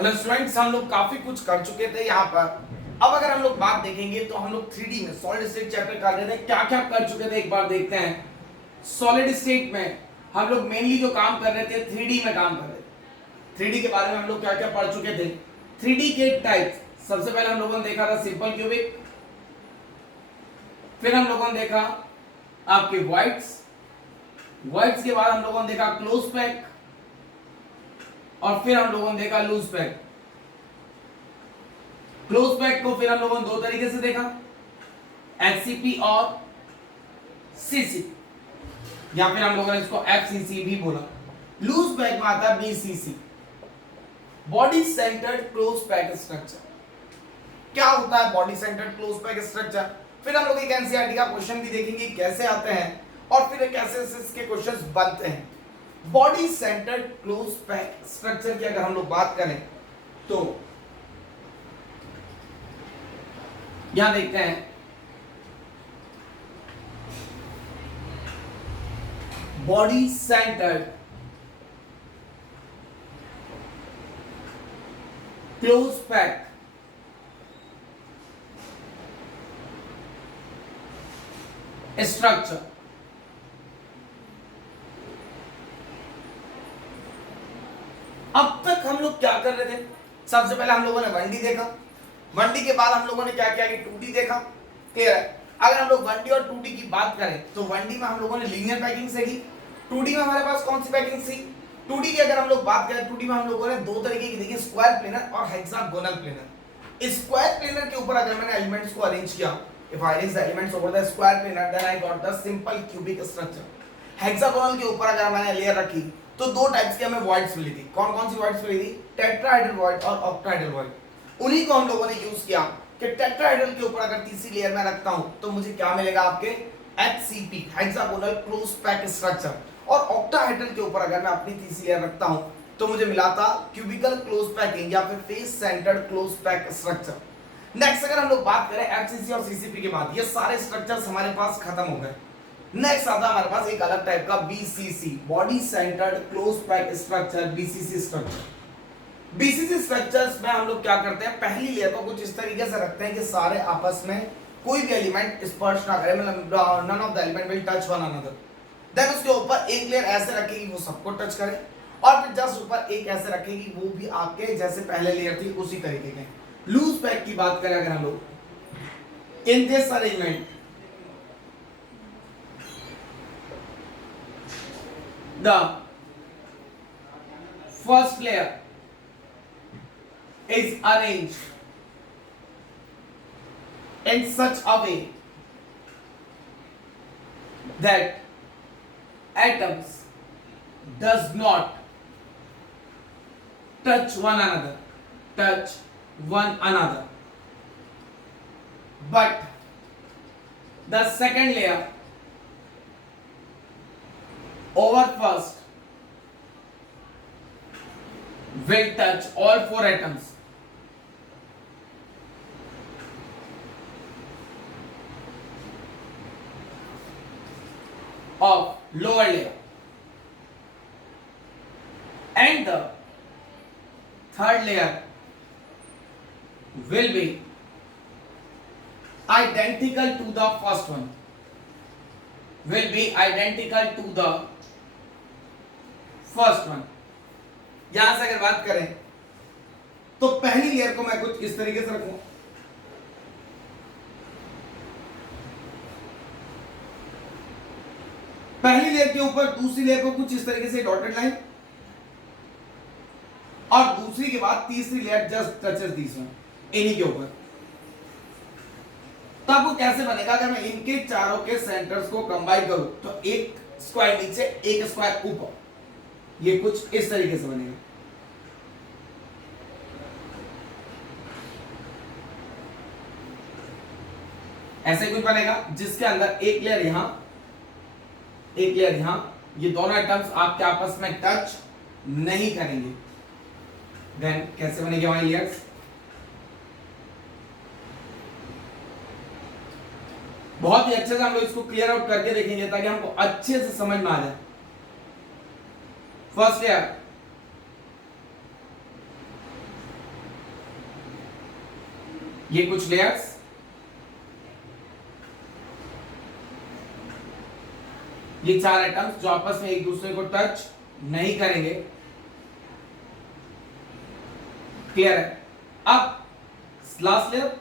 Hello students, हम लोग काफी कुछ कर चुके थे यहाँ पर। अब अगर हम लोग बात देखेंगे तो हम लोग 3D में सॉलिड स्टेट चैप्टर कर रहे थे। क्या क्या कर चुके थे एक बार देखते हैं। सॉलिड स्टेट में हम लोग मेनली जो काम कर रहे थे 3D में काम कर रहे थे। 3D के बारे में हम लोग क्या क्या पढ़ चुके थे। 3D के टाइप सबसे पहले हम लोगों ने देखा था सिंपल क्यूबिक, फिर हम लोगों ने देखा आपके व्हाइट्स के बाद हम लोगों ने देखा क्लोज पैक, और फिर हम लोगों ने देखा लूज पैक। क्लोज पैक को फिर हम लोगों ने दो तरीके से देखा, एचसीपी और सीसीपी, या फिर हम लोगों ने इसको एफसीसी भी बोला। लूज पैक में आता है BCC, body centred close pack structure. क्या होता है body centred close pack structure? फिर हम लोग एक एनसीईआरटी का क्वेश्चन भी देखेंगे कैसे आते हैं और फिर कैसे इसके क्वेश्चंस बनते हैं। Body centred close pack structure की अगर हम लोग बात करें तो यहां देखते हैं body centred close pack structure. अब तक हम लोग क्या कर रहे थे? सबसे पहले हम लोगों ने 1D देखा, 1D के बाद हम लोगों ने क्या किया कि 2D देखा। क्लियर है? अगर हम लोग 1D और 2D की बात करें तो 1D में हम लोगों ने लीनियर पैकिंग सीखी, 2D में हमारे पास कौन सी पैकिंग थी? 2D की अगर हम लोग बात करें 2D में हम लोगों ने दो तरीके की देखी, स्क्वायर प्लेनर और हेक्सागोनल प्लेनर। स्क्वायर प्लेनर के ऊपर अगर मैंने एलिमेंट्स को अरेंज किया, if I arrange the elements over the square planar then I got the simple cubic structure। Hexagonal के ऊपर अगर मैंने लेयर रखी तो दो टाइप्स की हमें वॉइड्स मिली थी। कौन कौन सी वॉइड्स मिली थी? टेट्राहेड्रल वॉइड और ऑक्टाहेड्रल वॉइड। उन्हीं को हम लोगों ने यूज किया कि टेट्राहेड्रल के ऊपर अगर तीसरी लेयर में रखता हूं तो मुझे क्या मिलेगा? आपके HCP, hexagonal close pack structure. और ऑक्टाहेड्रल के ऊपर अगर मैं अपनी तीसरी लेयर रखता हूं तो मुझे मिला था क्यूबिकल क्लोज पैकिंग या फिर face centred close pack structure. Next अगर हम लोग बात करें एफसीसी और सीसीपी के बाद, ये सारे स्ट्रक्चर्स हमारे पास खत्म हो गए। नेक्स्ट आता है हमारे पास एक अलग टाइप का BCC, body centred close pack structure, BCC structure. BCC structures में हम लोग क्या करते हैं? पहली लेयर को कुछ इस तरीके से रखते हैं कि सारे आपस में कोई भी एलिमेंट स्पर्श ना करे, मतलब none of the element will touch one another. Then उसके ऊपर एक लेयर ऐसे रखेगी वो सबको टच करे, और फिर जस्ट ऊपर एक ऐसे रखेगी वो भी आपके जैसे पहले लेयर थी उसी तरीके के। लूज पैक की बात करें अगर हम लोग, in this arrangement the first layer is arranged in such a way that atoms does not touch one another, but the second layer over first will touch all four atoms of lower layer, and the third layer will be identical to the first one, will be identical to the first one। यहां से अगर बात करें तो पहली layer को मैं कुछ इस तरीके से रखूं, पहली लेयर के ऊपर दूसरी लेयर को कुछ इस तरीके से डॉटेड लाइन, और दूसरी के बाद तीसरी layer just touches this one, इन्हीं के ऊपर। तो आपको कैसे बनेगा? अगर मैं इनके चारों के सेंटर्स को कंबाइन करूं तो एक स्क्वायर नीचे एक स्क्वायर ऊपर, ये कुछ इस तरीके से बनेगा। ऐसे कुछ बनेगा जिसके अंदर एक लेयर यहां एक लेयर यहां, ये दोनों एटम्स आपके आपस में टच नहीं करेंगे। देन कैसे बनेगी हमारी लेयर्स? बहुत ही अच्छे से हम लोग इसको क्लियर आउट करके देखेंगे ताकि हमको अच्छे से समझ में आ जाए। फर्स्ट लेयर ये कुछ लेयर्स, ये 4 एटम्स जो आपस में एक दूसरे को टच नहीं करेंगे। क्लियर है? अब लास्ट लेयर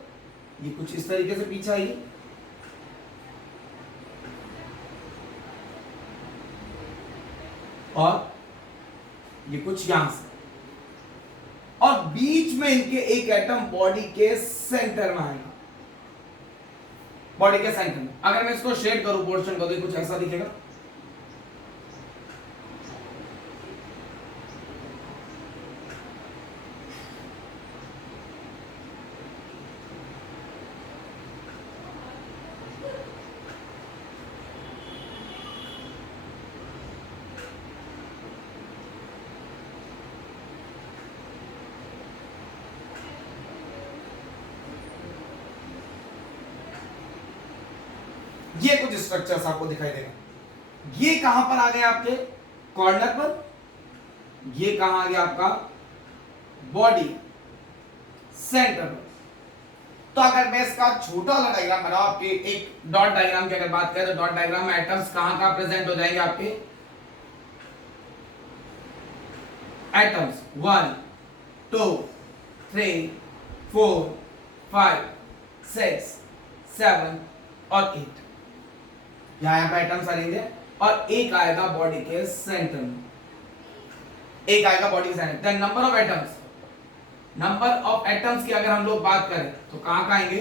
ये कुछ इस तरीके से पीछे आएगी, और ये कुछ यहां से, और बीच में इनके एक एटम बॉडी के सेंटर में आएगा। बॉडी के सेंटर में अगर मैं इसको शेड करूं पोर्शन को, तो कुछ ऐसा दिखेगा। ये कुछ स्ट्रक्चर्स आपको दिखाई देगा। ये कहां पर आ गए आपके कॉर्नर पर, ये कहां आ गया आपका बॉडी सेंटर पर। तो अगर मैं इसका छोटा वाला डायग्राम बनाऊं, आपके एक डॉट डायग्राम की अगर बात करें, तो डॉट डायग्राम में एटम्स कहां प्रेजेंट हो जाएंगे आपके, एटम्स 1 2 3 4 5 6 7 और 8 यहां पे एटम्स आएंगे, और एक आएगा बॉडी के सेंटर में, एक आएगा बॉडी के centre. Then number of atoms, number of atoms की अगर हम लोग बात करें तो कहां आएंगे,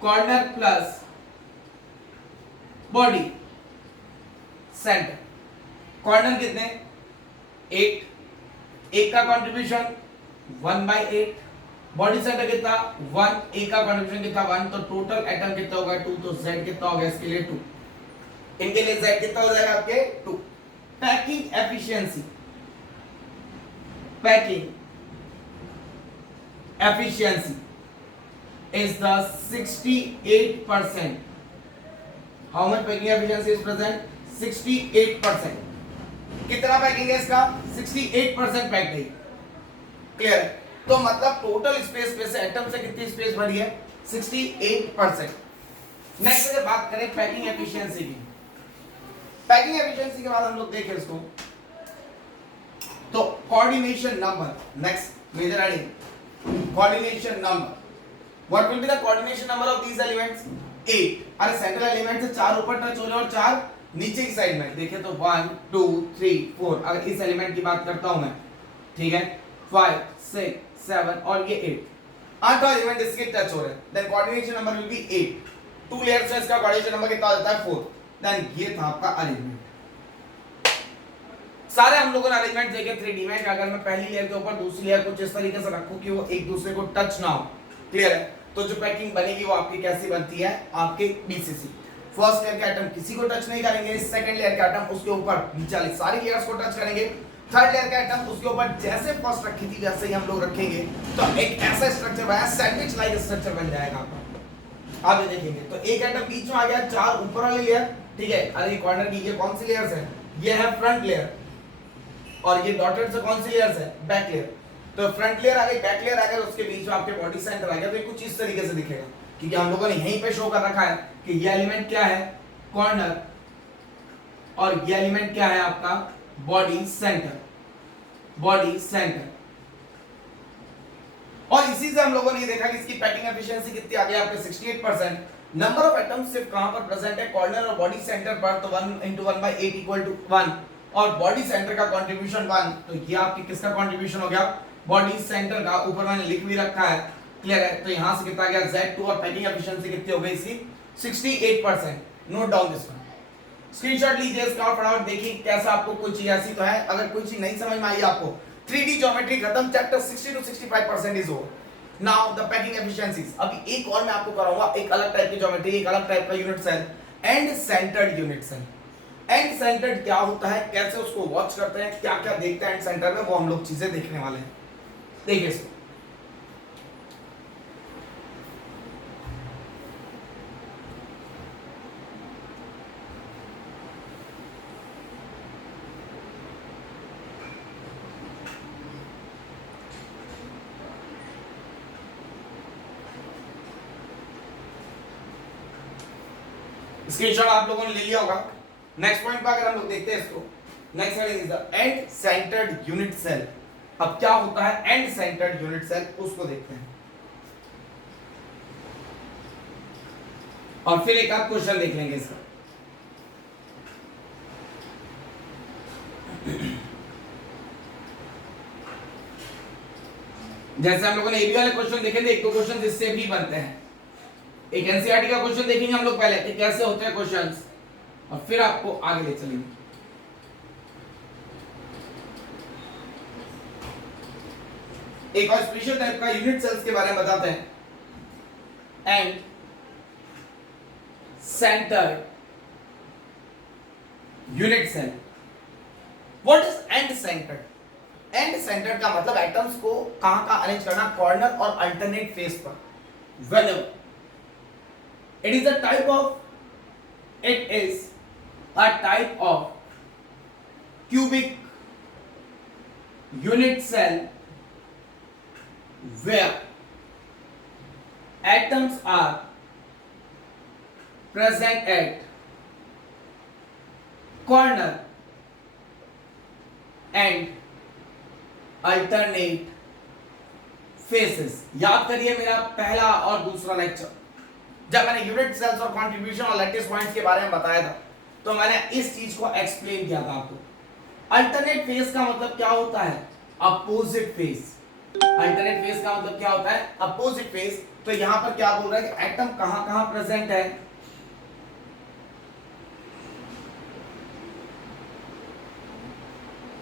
corner plus body centre. Corner कितने, 8, एक का कंट्रीब्यूशन 1/8, बॉडी सेंटर कितना 1, एक का कंट्रीब्यूशन कितना 1, तो टोटल एटम कितना होगा 2, तो z कितना होगा इसके लिए 2, इनके लिए z कितना हो जाएगा आपके 2। Packing efficiency, packing efficiency is the 68%. How much packing efficiency is present? 68%. कितना पैकिंग है इसका, 68% पैक्ड है। क्लियर है? तो मतलब टोटल स्पेस में से एटम से कितनी स्पेस भरी है, 68%। नेक्स्ट अगर बात करें पैकिंग एफिशिएंसी की, पैकिंग एफिशिएंसी के बाद हम लोग देखें इसको, तो coordination number, next major heading coordination number. What will be the coordination number of these elements, 8। अरे सेंट्रल एलिमेंट से 4 ऊपर टच हो रहे और 4 नीचे की साइड में, देखिए तो 1 2 3 4, अगर इस एलिमेंट की बात करता हूं मैं, ठीक है, 5 6 7 और ये 8, 8 एलिमेंट इसके टच हो रहे हैं, then coordination number will be 8। 2 layers में इसका कोऑर्डिनेशन नंबर कितना होता है 4। देन ये था आपका अरेंजमेंट। सारे हम लोगों ने अरेंजमेंट देखे 3D में, अगर मैं पहली लेयर के ऊपर दूसरी लेयर कुछ इस तरीके से रखूं कि वो एक दूसरे को टच ना हो। क्लियर है? तो जो पैकिंग बनेगी वो आपकी कैसी बनती है, आपके BCC। फर्स्ट लेयर के एटम किसी को टच नहीं करेंगे, सेकंड लेयर के एटम उसके ऊपर नीचे वाली सारी लेयर्स को टच करेंगे, थर्ड लेयर के एटम उसके ऊपर जैसे फर्स्ट रखी थी वैसे ही हम लोग रखेंगे, तो एक ऐसा स्ट्रक्चर बना, सैंडविच लाइक स्ट्रक्चर बन जाएगा आपका। आप ये देखेंगे तो एक एटम बीच में आ गया, 4 ऊपर वाली लेयर, ठीक है, अरे कॉर्नर की ये कौन सी लेयर्स है, ये है फ्रंट लेयर, और ये डॉटेड से कौन सी लेयर्स है, बैक लेयर। तो फ्रंट लेयर आ गई, बैक लेयर आ गया, उसके बीच में आपके बॉडी सेंटर आ गया, तो ये कुछ इस तरीके से दिखेगा, क्योंकि हम लोगों ने यहीं पे शो कर रखा है कि ये एलिमेंट क्या है, कॉर्नर, और ये एलिमेंट क्या है आपका बॉडी सेंटर, बॉडी सेंटर। और इसी से हम लोगों ने देखा कि इसकी पैकिंग एफिशिएंसी कितनी आ गई आपके 68%। नंबर ऑफ एटम्स सिर्फ कहां पर प्रेजेंट है, कॉर्नर और बॉडी सेंटर पर, तो 1 * 1/8 = 1, और बॉडी सेंटर का कंट्रीब्यूशन 1, तो ये आपकी किसका कंट्रीब्यूशन हो गया, बॉडी सेंटर का। ऊपर मैंने लिख भी रखा है, क्लियर है? तो यहां से कितना गया Z2, और पैकिंग एफिशिएंसी कितनी हो गई इसकी 68%। Note down this one, screenshot लीजिए इसका और फटाफट देखिए कैसा आपको कोई चीज ऐसी तो है। अगर कोई चीज नहीं समझ में आई आपको, 3D ज्योमेट्री खत्म, chapter 60 to 65% is over. Now the packing efficiencies, अभी एक और मैं आपको कराऊंगा, एक अलग टाइप की ज्योमेट्री, एक अलग टाइप का unit cell, end centred unit cell. End centred क्या होता है, कैसे उसको वॉच करते हैं, क्या क्या देखते हैं एंड सेंटर में, वो हम लोग चीजें देखने वाले हैं। देखिए इसको, स्क्रीनशॉट आप लोगों ने ले लिया होगा। नेक्स्ट पॉइंट पर अगर हम लोग देखते हैं इसको, next heading is the end centred unit cell. अब क्या होता है एंड सेंटर्ड यूनिट सेल, उसको देखते हैं और फिर एक आध क्वेश्चन देख लेंगे इसका। जैसे हम लोगों ने एबी वाले क्वेश्चन देखे थे, एक दो क्वेश्चन इससे भी बनते हैं। एक एनसीईआरटी का क्वेश्चन देखेंगे हम लोग पहले कि कैसे होते हैं क्वेश्चंस, और फिर आपको आगे ले चलेंगे। एक और स्पेशल टाइप का यूनिट सेल्स के बारे में बताते हैं, end centre unit cell. What is end centre? End centre का मतलब एटम्स को कहां अरेंज करना, कॉर्नर और अल्टरनेट फेस पर। whenever it is a type of cubic unit cell where atoms are present at corner and alternate faces। याद करिए मेरा पहला और दूसरा लेक्चर, जब मैंने यूनिट सेल्स और कंट्रीब्यूशन और लैटिस पॉइंट्स के बारे में बताया था, तो मैंने इस चीज को एक्सप्लेन किया था आपको। अल्टरनेट फेस का मतलब क्या होता है? Opposite face. अल्टरनेट फेस का मतलब क्या होता है? Opposite face. तो यहां पर क्या बोल रहा है कि एटम कहां प्रेजेंट है?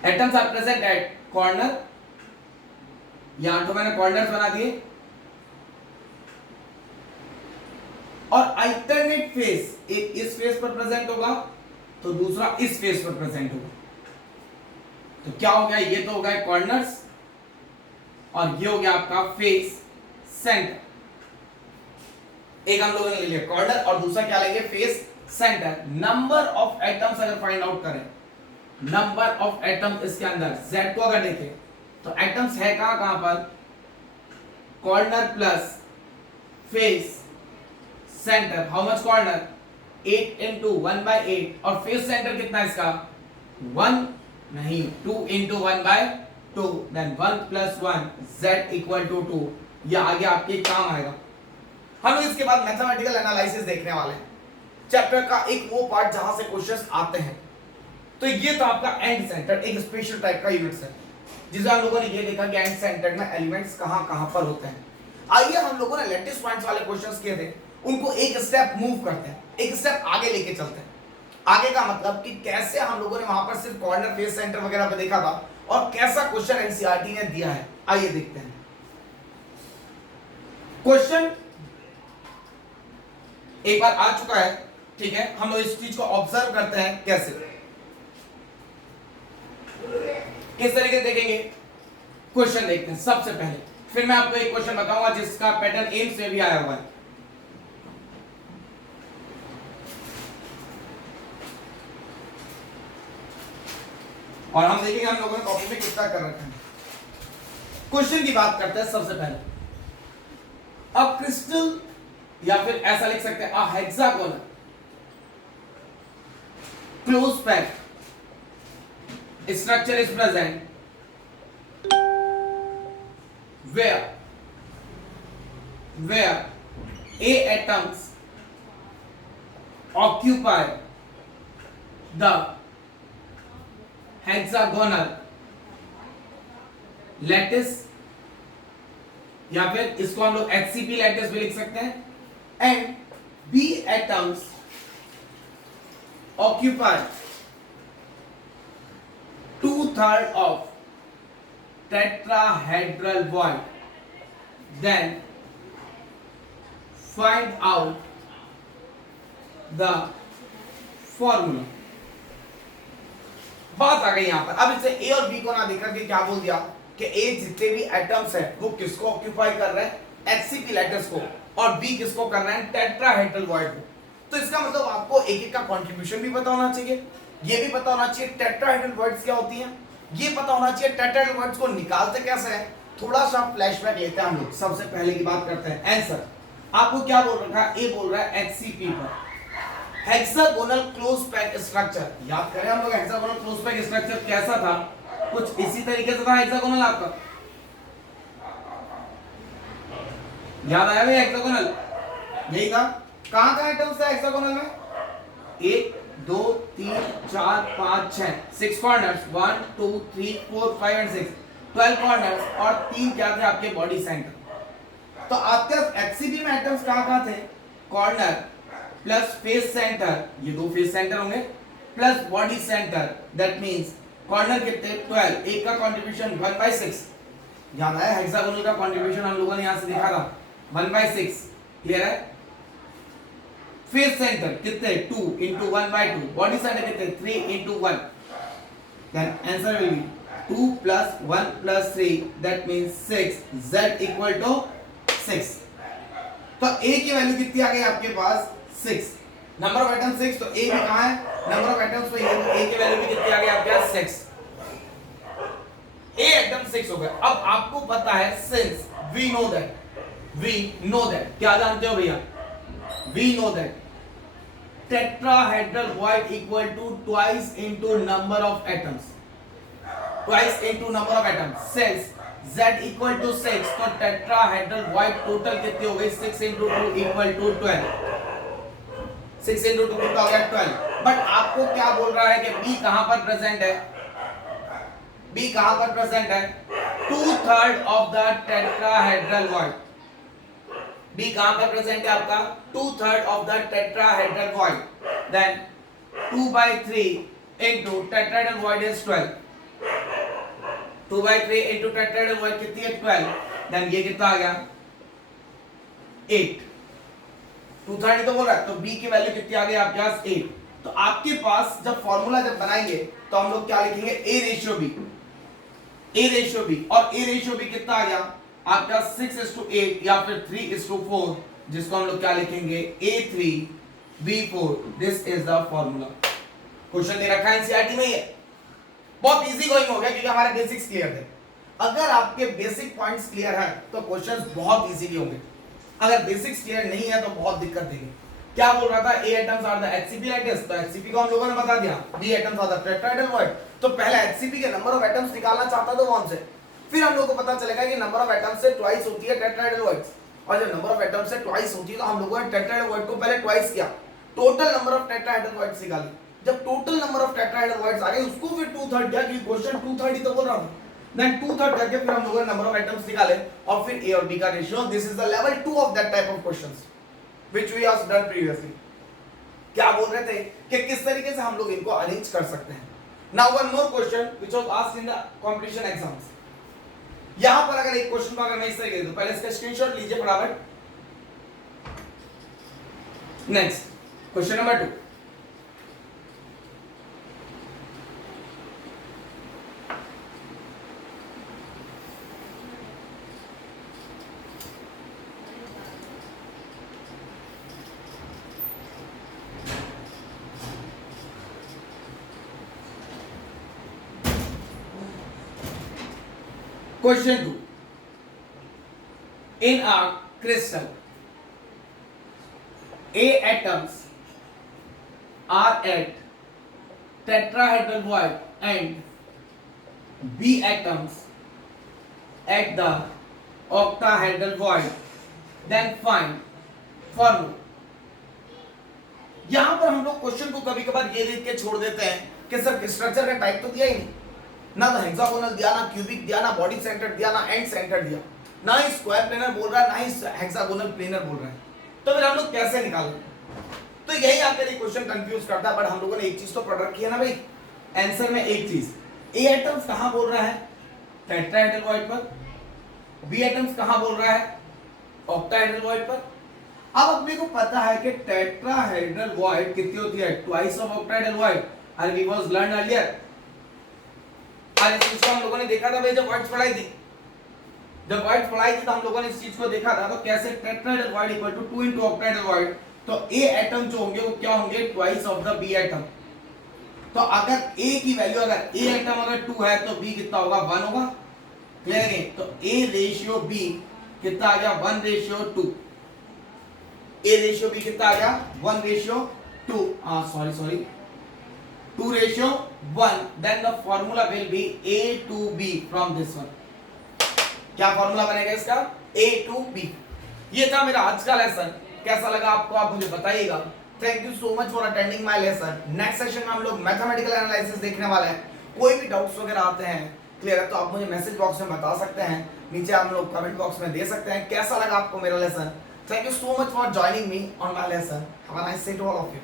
Atoms are present at corner, यहां तो मैंने कॉर्नर्स बना दिए, और अल्टरनेट फेस, एक इस फेस पर प्रेजेंट होगा तो दूसरा इस फेस पर प्रेजेंट होगा। तो क्या हो गया? ये तो हो गया कॉर्नर्स और ये हो गया आपका फेस सेंटर। एक हम लोगों ने ले लिया कॉर्नर और दूसरा क्या लेंगे? Face centre. Number of atoms अगर फाइंड आउट करें, नंबर ऑफ एटम इसके अंदर Z को अगर देखें तो एटम्स है कहां पर? Corner plus face centre. How much corner? 8 into 1/8। और फेस सेंटर कितना है इसका? 1 नहीं, 2 into 1/2। Then 1 + 1 Z = 2। ये आगे आपके काम आएगा। हम इसके बाद मैथमेटिकल एनालिसिस देखने वाले हैं, चैप्टर का एक वो पार्ट जहां से क्वेश्चंस आते हैं। तो ये तो आपका एंड सेंटर, एक स्पेशल टाइप का यूनिट है, जिसे हम लोगों ने ये देखा कि एंड सेंटर में एलिमेंट्स कहां पर होते हैं। आइए हम लोगों ने लेटेस्ट पॉइंट्स वाले क्वेश्चंस किए थे, उनको एक स्टेप मूव करते हैं, एक स्टेप आगे लेके चलते हैं। आगे का मतलब कि कैसे हम लोगों ने वहां पर सिर्फ कॉर्नर फेस सेंटर वगैरह पे देखा था और कैसा क्वेश्चन एनसीईआरटी ने दिया है। आइए देखते हैं। क्वेश्चन एक बार आ चुका है, ठीक है, हम लोग इस चीज को ऑब्जर्व करते हैं कैसे, किस तरीके से देखेंगे। क्वेश्चन देखते हैं सबसे पहले, फिर मैं आपको एक क्वेश्चन बताऊंगा जिसका पैटर्न एम्स में भी आया हुआ है। और हम देखेंगे हम लोगों ने कॉपी में कितना कर रखा है। क्वेश्चन की बात करते हैं सबसे पहले। अब क्रिस्टल या फिर ऐसा लिख सकते हैं, a hexagonal close packed structure is present where A atoms occupy the hexagonal lattice, या फिर इसको हम लोग HCP लैटिस भी लिख सकते हैं, and B atoms occupy 2/3 of tetrahedral void, then find out the formula। बात आ गई यहां पर। अब इसे ए और बी को ना देखकर के क्या बोल दिया कि ए जितने भी एटम्स है वो किसको ऑक्यूपाई कर रहे हैं? HCP लैटिस को, और बी किसको कर रहे हैं? टेट्राहेड्रल वॉइड को। तो इसका मतलब आपको एक एक का कंट्रीब्यूशन भी पता होना चाहिए, ये भी पता होना चाहिए टेट्राहेड्रल वर्ड्स क्या होती हैं, ये पता होना चाहिए टेट्राहेड्रल वर्ड्स को निकालते कैसे हैं। थोड़ा सा फ्लैशबैक लेते हैं हम लोग। सबसे पहले की बात करते हैं आंसर। आपको क्या बोल रखा है? ए बोल रहा है HCP पर, हेक्सागोनल क्लोज पैक स्ट्रक्चर, याद करें हम लोग हेक्सागोनल क्लोज पैक स्ट्रक्चर कैसा था, कुछ इसी तरीके से था हेक्सागोनल आपका, याद आया भाई हेक्सागोनल यही था। कहां कहां आइटम्स था हेक्सागोनल में, 1 2 3 4 5 6 6 कॉर्नर्स, 1 2 3 4 5 एंड 6 12 कॉर्नर्स और 3 क्या थे आपके बॉडी सेंटर। तो आपके एचसीबी में आइटम्स कहां थे, कॉर्नर प्लस फेस सेंटर, ये दो फेस सेंटर होंगे, plus body centre, that means corner कितने 12, एक का कंट्रीब्यूशन 1/6, याद आया हेक्सागोनल का कंट्रीब्यूशन हम लोगों ने यहां से देखा था 1/6, क्लियर है। फेस सेंटर कितने 2 into 1/2, बॉडी सेंटर कितने 3 into 1, then answer will be 2 plus 1 plus 3, that means 6, z equal to 6। तो a की वैल्यू कितनी आ गई आपके पास 6, नंबर ऑफ आइटम 6, तो a भी कहां है, नंबर ऑफ आइटम्स तो ये a की वैल्यू भी कितनी आ गई आपके पास 6, a आइटम 6 हो गया। अब आपको पता है सिंस वी नो दैट क्या जानते हो भैया, we know that tetrahedral void equal to twice into number of atoms, twice into number of atoms, since z equal to 6, तो tetrahedral void total कितनी हो गई 6 into 2 equal to 12, 6 into 2 कितना हो गया 12। बट आपको क्या बोल रहा है कि b कहां पर प्रेजेंट है, b कहां पर प्रेजेंट है 2/3 of the tetrahedral void, b कहां पर प्रेजेंट है आपका 2/3 of the tetrahedral void, then 2/3 into tetrahedral void is 12, 2/3 into tetrahedral void कितनी है 12, then ये कितना आ गया 8, 2/3 तो बोल रहा है, तो b की वैल्यू कितनी आ गई आपके पास 8। तो आपके पास जब फॉर्मूला जब बनाएंगे तो हम लोग क्या लिखेंगे a रेशियो b, और a रेशियो b कितना आ गया आपका 6:8 या फिर 3:4, जिसको हम लोग क्या लिखेंगे A3B4, this is the formula. Question दे रखा है एनसीईआरटी में, ये बहुत इजी गोइंग हो गया क्योंकि हमारे बेसिक्स क्लियर थे। अगर आपके बेसिक पॉइंट्स क्लियर हैं तो क्वेश्चंस बहुत इजीली होंगे, अगर बेसिक्स क्लियर नहीं है तो बहुत दिक्कत देगी। क्या बोल रहा था, A atoms are the HCP lattice, तो एचसीपी को हम लोगों ने बता दिया, B atoms are the tetrahedral void, तो पहले एचसीपी के नंबर ऑफ एटम्स निकालना चाहता था कौन से, फिर हम लोग को पता चलेगा कि नंबर ऑफ एटम्स से ट्वाइस होती है टेट्राहेड्रल वॉइड्स, और जब नंबर ऑफ एटम्स से ट्वाइस होती है तो हम लोगों ने टेट्राहेड्रल वॉइड को पहले ट्वाइस किया, total number of tetrahedral voids निकाली, जब total number of tetrahedral voids आ गए उसको फिर 2/3 किया क्योंकि क्वेश्चन 2/3 ही तो बोल रहा हूं, देन 2/3 करके फिर हम लोगों ने नंबर ऑफ एटम्स निकाले और फिर ए और बी का ratio. This is the level 2 of that type of questions which we have done previously. क्या बोल रहे थे कि किस तरीके से हम लोग इनको अरेंज कर सकते हैं। Now one more question which was asked in the competition exams. यहां पर अगर एक क्वेश्चन को अगर मैं इस तरीके से, तो पहले इसका स्क्रीनशॉट लीजिए फटाफट। Next question number 2, Question 2. In a crystal, A atoms are at tetrahedral void and B atoms at the octahedral void. Then find formula. यहां पर हम लोग क्वेश्चन को कभी कभार ये लिख के छोड़ देते हैं कि सर स्ट्रक्चर का टाइप तो दिया ही नहीं, ना तो हेक्सागोनल दिया, ना क्यूबिक दिया, ना बॉडी सेंटर दिया, ना एंड सेंटर दिया, ना ही स्क्वायर प्लेनर बोल रहा है, ना ही हेक्सागोनल प्लेनर बोल रहा है, तो फिर हम लोग कैसे निकालें। तो यही आपके लिए क्वेश्चन कंफ्यूज करता है। बट हम लोगों ने एक चीज तो पढ़ रखी है ना भाई, आंसर में एक चीज, ए एटम्स कहां बोल रहा है टेट्राहेड्रल वॉइड पर, बी एटम्स कहां बोल रहा है ऑक्टाहेड्रल वॉइड पर। अब अपने को पता है कि टेट्राहेड्रल वॉइड कितनी होती है, twice of octahedral void, and we was learn earlier. आज इस चीज को हम लोगों ने देखा था भाई जब वॉइड्स पढ़ाई थी, जब वॉइड्स पढ़ाई थी तो हम लोगों ने इस चीज को देखा था। तो कैसे tetrahedral void equal to 2 into octahedral void, तो ए एटम जो होंगे वो क्या होंगे twice of the B atom. तो अगर ए की वैल्यू, अगर ए एटम अगर 2 है तो बी कितना होगा 1 होगा, क्लियर है। तो ए रेशियो बी कितना आ गया 1:2, ए रेशियो बी कितना आ गया 1:2। 2:1, then the formula will be A to B from this one. क्या फॉर्मूला बनेगा इसका? A to B. ये था मेरा आज का लेसन। कैसा लगा आपको, आप मुझे बताइएगा। Thank you so much for attending my lesson. Next session में हम लोग मैथमेटिकल एनालिसिस देखने वाले हैं। कोई भी डाउट्स वगैरह आते हैं, क्लियर है, तो आप मुझे मैसेज बॉक्स में बता सकते हैं, नीचे आप लोग कमेंट बॉक्स में दे सकते हैं। कैसा लगा आपको मेरा lesson? Thank you so much for joining me on my lesson. Have a nice day to all of you.